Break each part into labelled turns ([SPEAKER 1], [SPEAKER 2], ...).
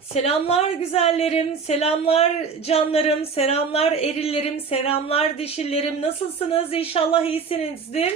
[SPEAKER 1] Selamlar güzellerim, selamlar canlarım, selamlar erillerim, selamlar dişillerim. Nasılsınız? İnşallah iyisinizdir.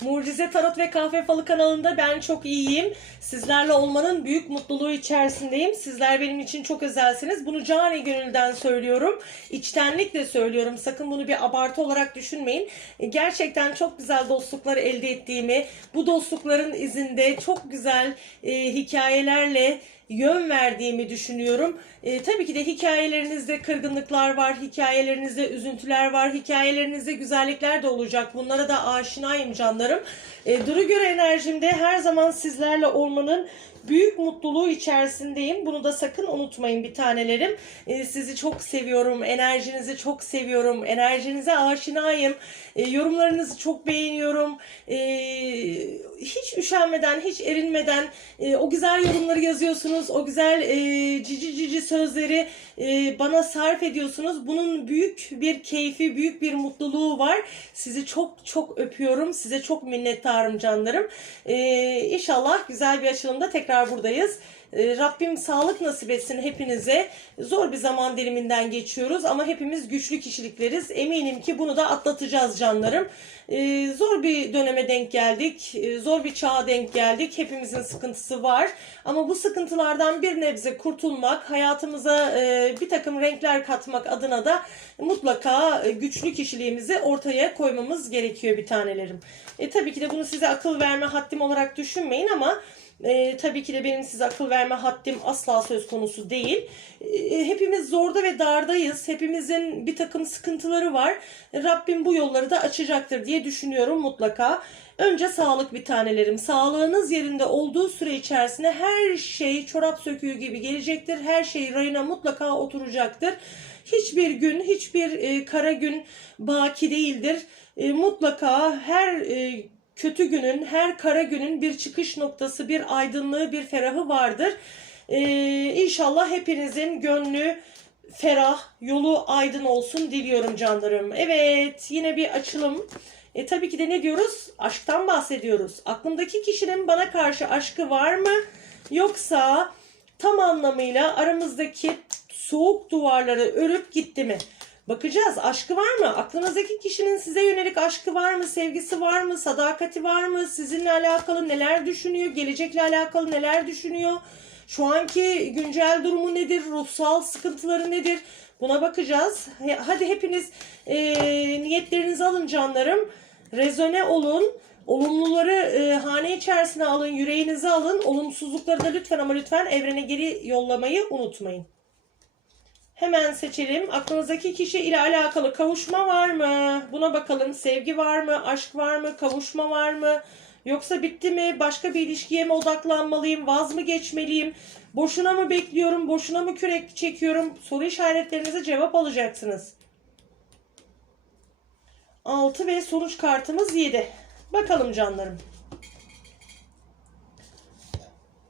[SPEAKER 1] Mucize Tarot ve Kahve Falı kanalında ben çok iyiyim. Sizlerle olmanın büyük mutluluğu içerisindeyim. Sizler benim için çok özelsiniz. Bunu cani gönülden söylüyorum. İçtenlikle söylüyorum. Sakın bunu bir abartı olarak düşünmeyin. Gerçekten çok güzel dostluklar elde ettiğimi, bu dostlukların izinde çok güzel e, hikayelerle yön verdiğimi düşünüyorum. E, tabii ki de hikayelerinizde kırgınlıklar var, hikayelerinizde üzüntüler var, hikayelerinizde güzellikler de olacak. Bunlara da aşinayım canlarım. E, Duru göre enerjimde her zaman sizlerle olmanın büyük mutluluğu içerisindeyim. Bunu da sakın unutmayın bir tanelerim. E, sizi çok seviyorum, enerjinizi çok seviyorum, enerjinize aşinayım. E, yorumlarınızı çok beğeniyorum. E, hiç üşenmeden, hiç erinmeden e, o güzel yorumları yazıyorsunuz. O güzel e, cici cici sözleri e, bana sarf ediyorsunuz. Bunun büyük bir keyfi, büyük bir mutluluğu var. Sizi çok çok öpüyorum. Size çok minnettarım canlarım. E, inşallah güzel bir açılımda tekrar buradayız. E, Rabbim sağlık nasip etsin hepinize. Zor bir zaman diliminden geçiyoruz ama hepimiz güçlü kişilikleriz. Eminim ki bunu da atlatacağız canlarım. E, zor bir döneme denk geldik. E, zor bir çağa denk geldik. Hepimizin sıkıntısı var. Ama bu sıkıntılardan bir nebze kurtulmak, hayatımıza e, bir takım renkler katmak adına da mutlaka e, güçlü kişiliğimizi ortaya koymamız gerekiyor bir tanelerim. E, tabii ki de bunu size akıl verme haddim olarak düşünmeyin ama e, tabii ki de benim size akıl verme haddim asla söz konusu değil. E, hepimiz zorda ve dardayız. Hepimizin bir takım sıkıntıları var. Rabbim bu yolları da açacaktır diye düşünüyorum mutlaka. Önce sağlık bir tanelerim. Sağlığınız yerinde olduğu süre içerisinde her şey çorap söküğü gibi gelecektir. Her şey rayına mutlaka oturacaktır. Hiçbir gün, hiçbir e, kara gün baki değildir. E, mutlaka her e, kötü günün, her kara günün bir çıkış noktası, bir aydınlığı, bir ferahı vardır. Ee, inşallah hepinizin gönlü ferah, yolu aydın olsun diliyorum canlarım. Evet, yine bir açılım. E tabii ki de ne diyoruz? Aşktan bahsediyoruz. Aklımdaki kişinin bana karşı aşkı var mı? Yoksa tam anlamıyla aramızdaki soğuk duvarları örüp gitti mi? Bakacağız. Aşkı var mı? Aklınızdaki kişinin size yönelik aşkı var mı? Sevgisi var mı? Sadakati var mı? Sizinle alakalı neler düşünüyor? Gelecekle alakalı neler düşünüyor? Şu anki güncel durumu nedir? Ruhsal sıkıntıları nedir? Buna bakacağız. Hadi hepiniz eee, niyetlerinizi alın canlarım. Rezone olun. Olumluları e, hane içerisine alın, yüreğinize alın. Olumsuzlukları da lütfen ama lütfen evrene geri yollamayı unutmayın. Hemen seçelim. Aklınızdaki kişi ile alakalı kavuşma var mı? Buna bakalım. Sevgi var mı? Aşk var mı? Kavuşma var mı? Yoksa bitti mi? Başka bir ilişkiye mi odaklanmalıyım? Vaz mı geçmeliyim? Boşuna mı bekliyorum? Boşuna mı kürek çekiyorum? Soru işaretlerinize cevap alacaksınız. 6 ve sonuç kartımız 7. Bakalım canlarım.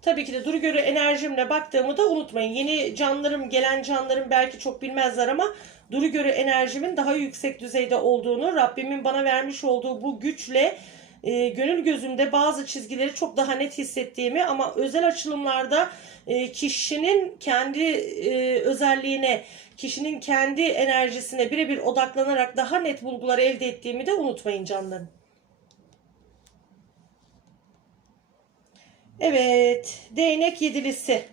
[SPEAKER 1] Tabii ki de duru göre enerjimle baktığımı da unutmayın. Yeni canlarım, gelen canlarım belki çok bilmezler ama duru göre enerjimin daha yüksek düzeyde olduğunu, Rabbimin bana vermiş olduğu bu güçle e, gönül gözümde bazı çizgileri çok daha net hissettiğimi ama özel açılımlarda e, kişinin kendi e, özelliğine, kişinin kendi enerjisine birebir odaklanarak daha net bulgular elde ettiğimi de unutmayın canlarım. Evet, değnek yedilisi.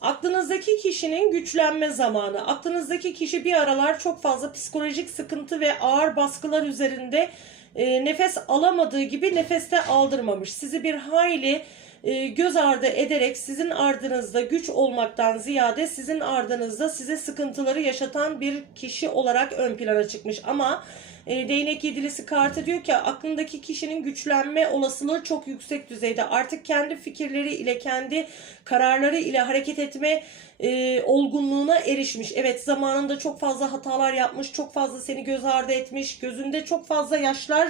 [SPEAKER 1] Aklınızdaki kişinin güçlenme zamanı. Aklınızdaki kişi bir aralar çok fazla psikolojik sıkıntı ve ağır baskılar üzerinde e, nefes alamadığı gibi nefeste aldırmamış. Sizi bir hayli e, göz ardı ederek sizin ardınızda güç olmaktan ziyade sizin ardınızda size sıkıntıları yaşatan bir kişi olarak ön plana çıkmış. Ama e, değnek yedilisi kartı diyor ki aklındaki kişinin güçlenme olasılığı çok yüksek düzeyde. Artık kendi fikirleri ile kendi kararları ile hareket etme e, olgunluğuna erişmiş. Evet zamanında çok fazla hatalar yapmış, çok fazla seni göz ardı etmiş, gözünde çok fazla yaşlar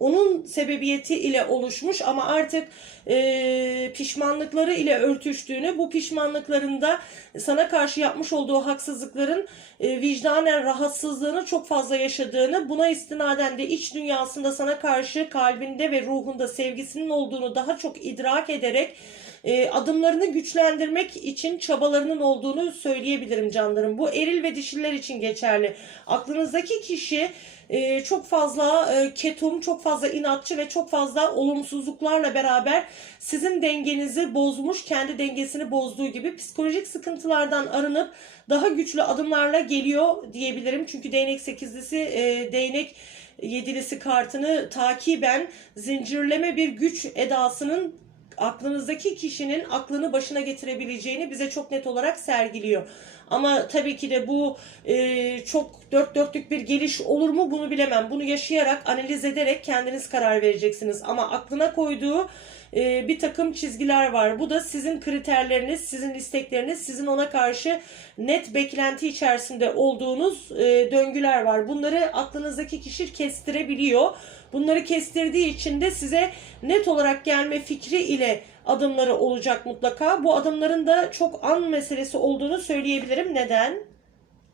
[SPEAKER 1] onun sebebiyeti ile oluşmuş ama artık e, pişmanlıkları ile örtüştüğünü, bu pişmanlıklarında sana karşı yapmış olduğu haksızlıkların e, vicdanen rahatsızlığını çok fazla yaşadığını, buna istinaden de iç dünyasında sana karşı kalbinde ve ruhunda sevgisinin olduğunu daha çok idrak ederek e, adımlarını güçlendirmek için çabalarının olduğunu söyleyebilirim canlarım. Bu eril ve dişiler için geçerli. Aklınızdaki kişi e, çok fazla e, ketum, çok fazla inatçı ve çok fazla olumsuzluklarla beraber sizin dengenizi bozmuş, kendi dengesini bozduğu gibi psikolojik sıkıntılardan arınıp daha güçlü adımlarla geliyor diyebilirim. Çünkü değnek sekizlisi, e, değnek yedilisi kartını takiben zincirleme bir güç edasının aklınızdaki kişinin aklını başına getirebileceğini bize çok net olarak sergiliyor. Ama tabii ki de bu e, çok dört dörtlük bir geliş olur mu bunu bilemem. Bunu yaşayarak, analiz ederek kendiniz karar vereceksiniz. Ama aklına koyduğu e, bir takım çizgiler var. Bu da sizin kriterleriniz, sizin istekleriniz, sizin ona karşı net beklenti içerisinde olduğunuz e, döngüler var. Bunları aklınızdaki kişi kestirebiliyor. Bunları kestirdiği için de size net olarak gelme fikri ile adımları olacak mutlaka. Bu adımların da çok an meselesi olduğunu söyleyebilirim. Neden?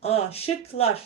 [SPEAKER 1] Aşıklar.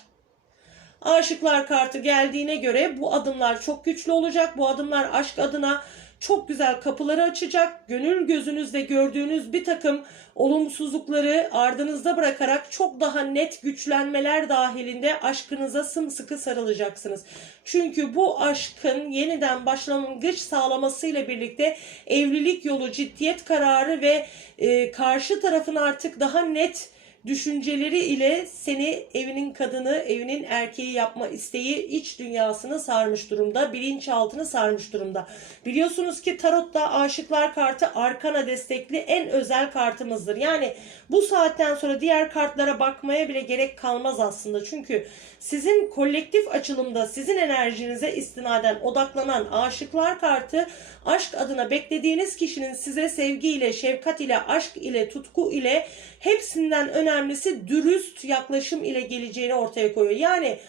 [SPEAKER 1] Aşıklar kartı geldiğine göre bu adımlar çok güçlü olacak. Bu adımlar aşk adına çok güzel kapıları açacak. Gönül gözünüzde gördüğünüz bir takım olumsuzlukları ardınızda bırakarak çok daha net güçlenmeler dahilinde aşkınıza sımsıkı sarılacaksınız. Çünkü bu aşkın yeniden başlangıç sağlamasıyla birlikte evlilik yolu, ciddiyet kararı ve e, karşı tarafın artık daha net düşünceleri ile seni evinin kadını, evinin erkeği yapma isteği iç dünyasını sarmış durumda, bilinçaltını sarmış durumda. Biliyorsunuz ki tarotta aşıklar kartı arkana destekli en özel kartımızdır. Yani bu saatten sonra diğer kartlara bakmaya bile gerek kalmaz aslında. Çünkü sizin kolektif açılımda sizin enerjinize istinaden odaklanan aşıklar kartı aşk adına beklediğiniz kişinin size sevgiyle, şefkat ile, aşk ile, tutku ile hepsinden önemlisi dürüst yaklaşım ile geleceğini ortaya koyuyor. Yani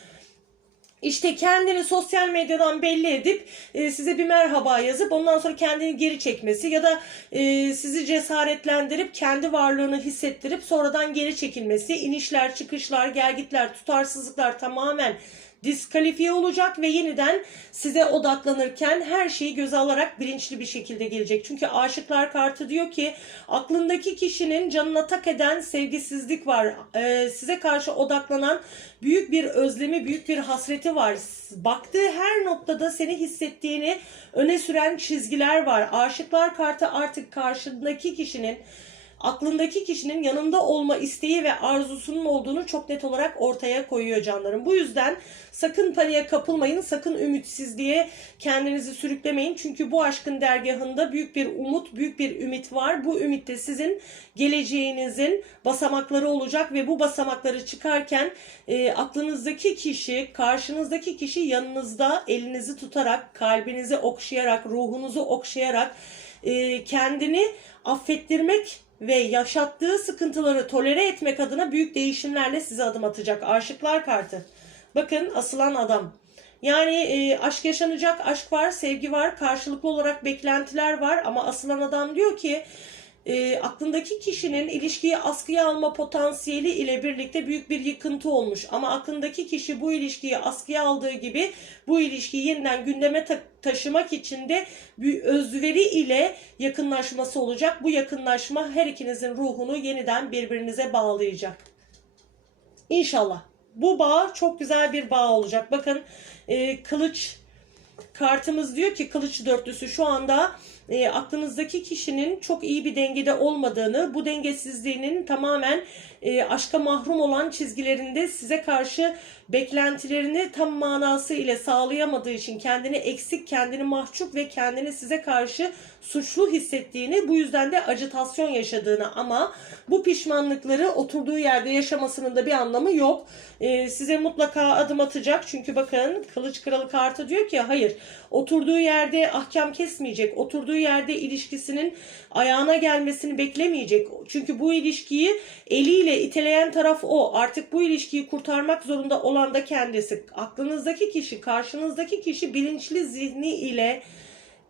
[SPEAKER 1] işte kendini sosyal medyadan belli edip e, size bir merhaba yazıp ondan sonra kendini geri çekmesi ya da e, sizi cesaretlendirip kendi varlığını hissettirip sonradan geri çekilmesi, inişler, çıkışlar, gelgitler, tutarsızlıklar tamamen diskalifiye olacak ve yeniden size odaklanırken her şeyi göze alarak bilinçli bir şekilde gelecek. Çünkü aşıklar kartı diyor ki aklındaki kişinin canına tak eden sevgisizlik var. Ee, size karşı odaklanan büyük bir özlemi, büyük bir hasreti var. Baktığı her noktada seni hissettiğini öne süren çizgiler var. Aşıklar kartı artık karşındaki kişinin aklındaki kişinin yanında olma isteği ve arzusunun olduğunu çok net olarak ortaya koyuyor canlarım. Bu yüzden sakın paniğe kapılmayın, sakın ümitsizliğe kendinizi sürüklemeyin. Çünkü bu aşkın dergahında büyük bir umut, büyük bir ümit var. Bu ümit de sizin geleceğinizin basamakları olacak ve bu basamakları çıkarken e, aklınızdaki kişi, karşınızdaki kişi yanınızda elinizi tutarak, kalbinizi okşayarak, ruhunuzu okşayarak e, kendini affettirmek ve yaşattığı sıkıntıları tolere etmek adına büyük değişimlerle size adım atacak. Aşıklar kartı. Bakın asılan adam. Yani e, aşk yaşanacak, aşk var, sevgi var, karşılıklı olarak beklentiler var ama asılan adam diyor ki e, aklındaki kişinin ilişkiyi askıya alma potansiyeli ile birlikte büyük bir yıkıntı olmuş. Ama aklındaki kişi bu ilişkiyi askıya aldığı gibi bu ilişkiyi yeniden gündeme ta- taşımak için de bir özveri ile yakınlaşması olacak. Bu yakınlaşma her ikinizin ruhunu yeniden birbirinize bağlayacak. İnşallah. Bu bağ çok güzel bir bağ olacak. Bakın e, kılıç kartımız diyor ki kılıç dörtlüsü şu anda e, aklınızdaki kişinin çok iyi bir dengede olmadığını, bu dengesizliğinin tamamen e, aşka mahrum olan çizgilerinde size karşı beklentilerini tam manası ile sağlayamadığı için kendini eksik, kendini mahcup ve kendini size karşı suçlu hissettiğini, bu yüzden de acitasyon yaşadığını ama bu pişmanlıkları oturduğu yerde yaşamasının da bir anlamı yok. E, size mutlaka adım atacak çünkü bakın Kılıç Kralı kartı diyor ki hayır oturduğu yerde ahkam kesmeyecek. Oturduğu yerde ilişkisinin ayağına gelmesini beklemeyecek. Çünkü bu ilişkiyi eliyle iteleyen taraf o. Artık bu ilişkiyi kurtarmak zorunda olan da kendisi. Aklınızdaki kişi, karşınızdaki kişi bilinçli zihni ile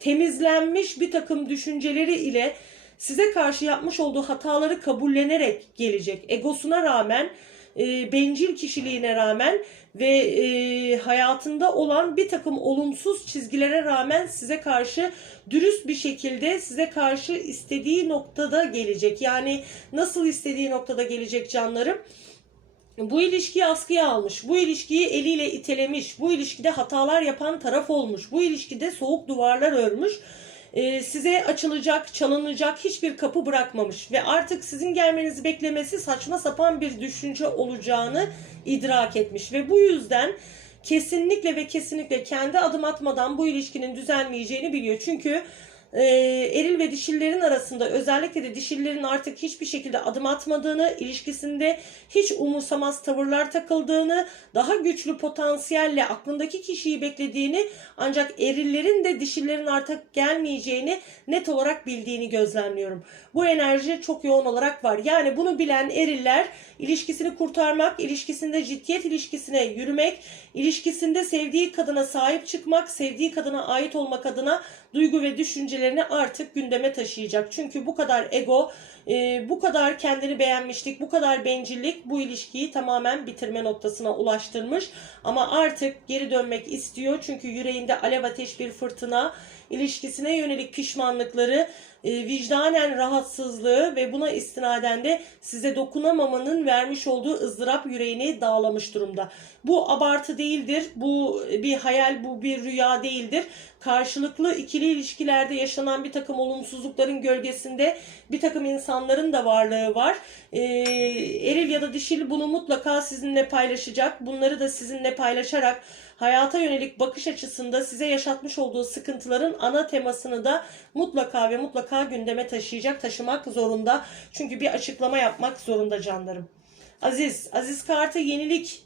[SPEAKER 1] temizlenmiş bir takım düşünceleri ile size karşı yapmış olduğu hataları kabullenerek gelecek. Egosuna rağmen e, bencil kişiliğine rağmen ve e, hayatında olan bir takım olumsuz çizgilere rağmen size karşı dürüst bir şekilde size karşı istediği noktada gelecek. Yani nasıl istediği noktada gelecek canlarım? bu ilişkiyi askıya almış, bu ilişkiyi eliyle itelemiş, bu ilişkide hatalar yapan taraf olmuş, bu ilişkide soğuk duvarlar örmüş, Ee, size açılacak, çalınacak hiçbir kapı bırakmamış ve artık sizin gelmenizi beklemesi saçma sapan bir düşünce olacağını idrak etmiş ve bu yüzden kesinlikle ve kesinlikle kendi adım atmadan bu ilişkinin düzelmeyeceğini biliyor. Çünkü e, eril ve dişillerin arasında özellikle de dişillerin artık hiçbir şekilde adım atmadığını, ilişkisinde hiç umursamaz tavırlar takıldığını, daha güçlü potansiyelle aklındaki kişiyi beklediğini ancak erillerin de dişillerin artık gelmeyeceğini net olarak bildiğini gözlemliyorum. Bu enerji çok yoğun olarak var. Yani bunu bilen eriller ilişkisini kurtarmak, ilişkisinde ciddiyet ilişkisine yürümek, ilişkisinde sevdiği kadına sahip çıkmak, sevdiği kadına ait olmak adına duygu ve düşüncelerini artık gündeme taşıyacak. Çünkü bu kadar ego, e, bu kadar kendini beğenmişlik, bu kadar bencillik bu ilişkiyi tamamen bitirme noktasına ulaştırmış. Ama artık geri dönmek istiyor. Çünkü yüreğinde alev ateş bir fırtına, ilişkisine yönelik pişmanlıkları, e, vicdanen rahatsızlığı ve buna istinaden de size dokunamamanın vermiş olduğu ızdırap yüreğini dağlamış durumda. Bu abartı değildir, bu bir hayal, bu bir rüya değildir. Karşılıklı ikili ilişkilerde yaşanan bir takım olumsuzlukların gölgesinde bir takım insanların da varlığı var. Ee, eril ya da dişil bunu mutlaka sizinle paylaşacak. Bunları da sizinle paylaşarak hayata yönelik bakış açısında size yaşatmış olduğu sıkıntıların ana temasını da mutlaka ve mutlaka gündeme taşıyacak, taşımak zorunda. Çünkü bir açıklama yapmak zorunda canlarım. Aziz, Aziz Kartı yenilik,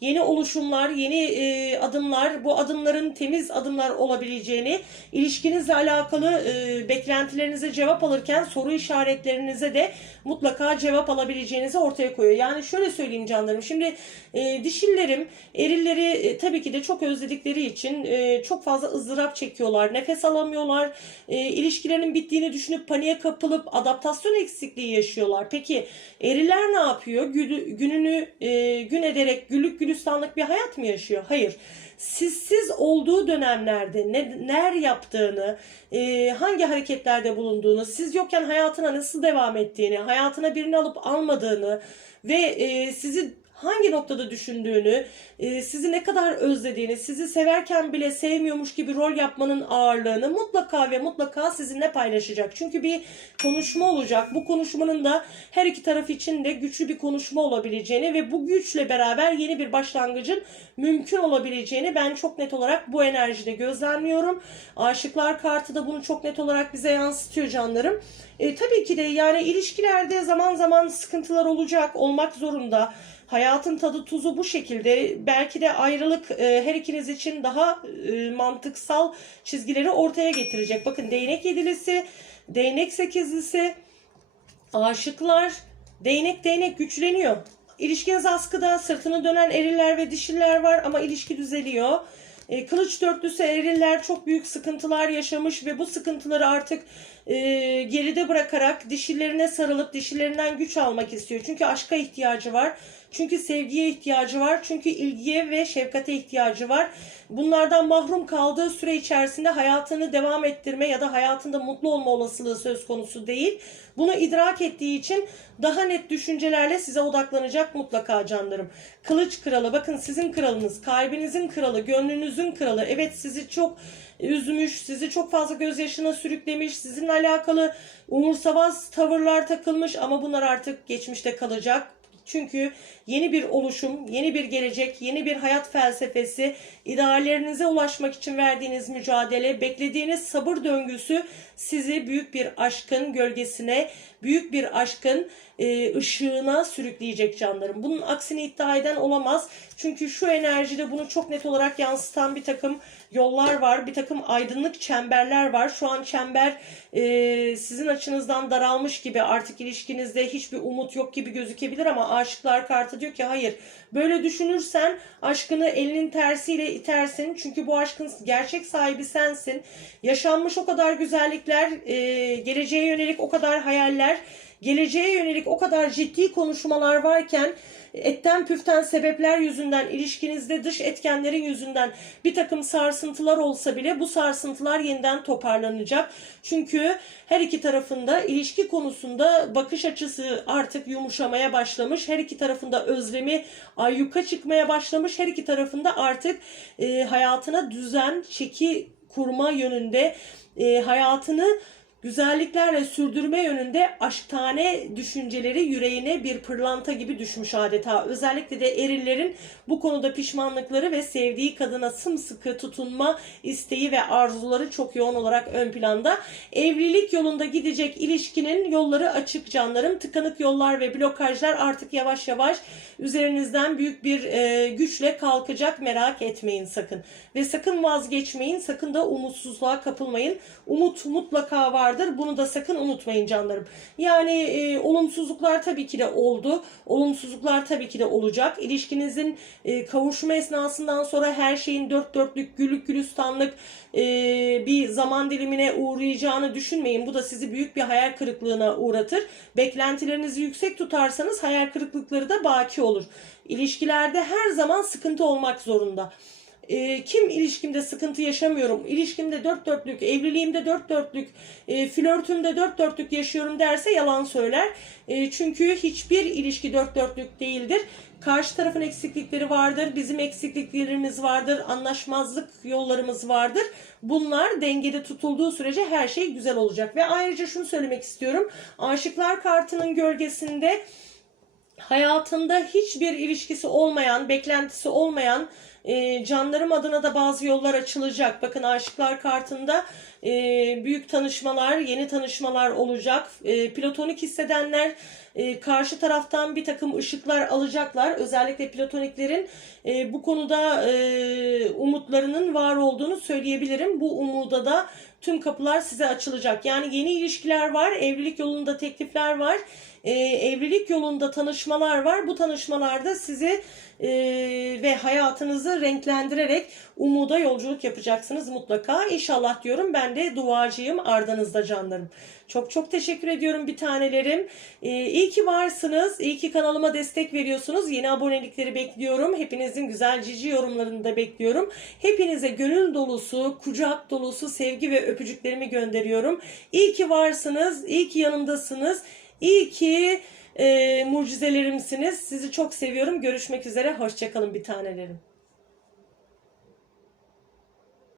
[SPEAKER 1] yeni oluşumlar, yeni e, adımlar, bu adımların temiz adımlar olabileceğini, ilişkinizle alakalı e, beklentilerinize cevap alırken soru işaretlerinize de mutlaka cevap alabileceğinizi ortaya koyuyor. Yani şöyle söyleyeyim canlarım. Şimdi e, dişillerim erilleri e, tabii ki de çok özledikleri için e, çok fazla ızdırap çekiyorlar. Nefes alamıyorlar. E, ilişkilerinin bittiğini düşünüp paniğe kapılıp adaptasyon eksikliği yaşıyorlar. Peki eriller ne yapıyor? Gülü- gününü e, gün ederek güllük gülistanlık bir hayat mı yaşıyor? Hayır sizsiz olduğu dönemlerde ne, neler yaptığını, e, hangi hareketlerde bulunduğunu, siz yokken hayatına nasıl devam ettiğini, hayatına birini alıp almadığını ve e, sizi hangi noktada düşündüğünü, e, sizi ne kadar özlediğini, sizi severken bile sevmiyormuş gibi rol yapmanın ağırlığını mutlaka ve mutlaka sizinle paylaşacak. Çünkü bir konuşma olacak. Bu konuşmanın da her iki taraf için de güçlü bir konuşma olabileceğini ve bu güçle beraber yeni bir başlangıcın mümkün olabileceğini ben çok net olarak bu enerjide gözlemliyorum. Aşıklar kartı da bunu çok net olarak bize yansıtıyor canlarım. E, tabii ki de yani ilişkilerde zaman zaman sıkıntılar olacak, olmak zorunda. Hayatın tadı tuzu bu şekilde. Belki de ayrılık e, her ikiniz için daha e, mantıksal çizgileri ortaya getirecek. Bakın değnek yedilisi, değnek sekizlisi, aşıklar, değnek değnek güçleniyor. İlişkiniz askıda, sırtını dönen eriller ve dişiller var ama ilişki düzeliyor. E, Kılıç dörtlüsü eriller çok büyük sıkıntılar yaşamış ve bu sıkıntıları artık e, geride bırakarak dişilerine sarılıp dişilerinden güç almak istiyor. Çünkü aşka ihtiyacı var. Çünkü sevgiye ihtiyacı var. Çünkü ilgiye ve şefkate ihtiyacı var. Bunlardan mahrum kaldığı süre içerisinde hayatını devam ettirme ya da hayatında mutlu olma olasılığı söz konusu değil. Bunu idrak ettiği için daha net düşüncelerle size odaklanacak mutlaka canlarım. Kılıç kralı bakın sizin kralınız, kalbinizin kralı, gönlünüzün kralı. Evet sizi çok üzmüş, sizi çok fazla gözyaşına sürüklemiş, sizinle alakalı umursamaz tavırlar takılmış ama bunlar artık geçmişte kalacak. Çünkü yeni bir oluşum, yeni bir gelecek, yeni bir hayat felsefesi, ideallerinize ulaşmak için verdiğiniz mücadele, beklediğiniz sabır döngüsü sizi büyük bir aşkın gölgesine, büyük bir aşkın e, ışığına sürükleyecek canlarım. Bunun aksini iddia eden olamaz. Çünkü şu enerjide bunu çok net olarak yansıtan bir takım yollar var, bir takım aydınlık çemberler var. Şu an çember e, sizin açınızdan daralmış gibi artık ilişkinizde hiçbir umut yok gibi gözükebilir ama aşıklar kartı diyor ki hayır. Böyle düşünürsen aşkını elinin tersiyle itersin. Çünkü bu aşkın gerçek sahibi sensin. Yaşanmış o kadar güzellikler, e, geleceğe yönelik o kadar hayaller, geleceğe yönelik o kadar ciddi konuşmalar varken etten püften sebepler yüzünden, ilişkinizde dış etkenlerin yüzünden bir takım sarsıntılar olsa bile bu sarsıntılar yeniden toparlanacak. Çünkü her iki tarafında ilişki konusunda bakış açısı artık yumuşamaya başlamış. Her iki tarafında özlemi ayyuka çıkmaya başlamış. Her iki tarafında artık e, hayatına düzen, çeki kurma yönünde e, hayatını güzelliklerle sürdürme yönünde aşktane düşünceleri yüreğine bir pırlanta gibi düşmüş adeta. Özellikle de erillerin bu konuda pişmanlıkları ve sevdiği kadına sımsıkı tutunma isteği ve arzuları çok yoğun olarak ön planda. Evlilik yolunda gidecek ilişkinin yolları açık canlarım. Tıkanık yollar ve blokajlar artık yavaş yavaş üzerinizden büyük bir e, güçle kalkacak merak etmeyin sakın. Ve sakın vazgeçmeyin, sakın da umutsuzluğa kapılmayın. Umut mutlaka vardır. Bunu da sakın unutmayın canlarım. Yani e, olumsuzluklar tabii ki de oldu. Olumsuzluklar tabii ki de olacak. İlişkinizin e, kavuşma esnasından sonra her şeyin dört dörtlük, güllük gülistanlık e, bir zaman dilimine uğrayacağını düşünmeyin. Bu da sizi büyük bir hayal kırıklığına uğratır. Beklentilerinizi yüksek tutarsanız hayal kırıklıkları da baki olur. İlişkilerde her zaman sıkıntı olmak zorunda. E, kim ilişkimde sıkıntı yaşamıyorum, ilişkimde dört dörtlük, evliliğimde dört dörtlük, e, flörtümde dört dörtlük yaşıyorum derse yalan söyler. E, çünkü hiçbir ilişki dört dörtlük değildir. Karşı tarafın eksiklikleri vardır, bizim eksikliklerimiz vardır, anlaşmazlık yollarımız vardır. Bunlar dengede tutulduğu sürece her şey güzel olacak. Ve ayrıca şunu söylemek istiyorum. Aşıklar kartının gölgesinde hayatında hiçbir ilişkisi olmayan, beklentisi olmayan e, canlarım adına da bazı yollar açılacak. Bakın aşıklar kartında e, büyük tanışmalar, yeni tanışmalar olacak. E, platonik hissedenler e, karşı taraftan bir takım ışıklar alacaklar. Özellikle platoniklerin e, bu konuda e, umutlarının var olduğunu söyleyebilirim. Bu umuda da tüm kapılar size açılacak. Yani yeni ilişkiler var, evlilik yolunda teklifler var, e, evlilik yolunda tanışmalar var. Bu tanışmalarda sizi e, ve hayatınızı renklendirerek umuda yolculuk yapacaksınız mutlaka. İnşallah diyorum ben de duacıyım ardınızda canlarım. Çok çok teşekkür ediyorum bir tanelerim. Ee, iyi ki varsınız. İyi ki kanalıma destek veriyorsunuz. Yeni abonelikleri bekliyorum. Hepinizin güzel cici yorumlarını da bekliyorum. Hepinize gönül dolusu, kucak dolusu sevgi ve öpücüklerimi gönderiyorum. İyi ki varsınız. İyi ki yanımdasınız. İyi ki e, mucizelerimsiniz. Sizi çok seviyorum. Görüşmek üzere. Hoşçakalın bir tanelerim.